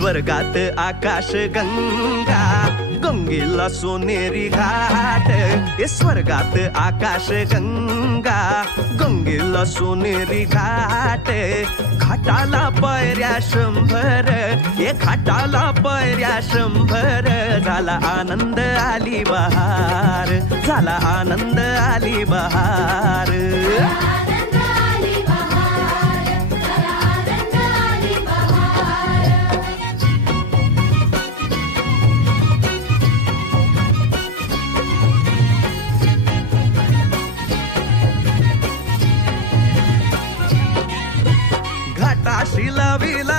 स्वर्गात आकाश गंगा, गंगेला सोनेरी घाट. स्वर्गात आकाश गंगा, गंगेला सोनेरी घाट. घाटाला पायऱ्या 100, घाटाला पायऱ्या 100. झाला आनंद आली बहार, झाला आनंद आली बहार. घाटाशी लाविला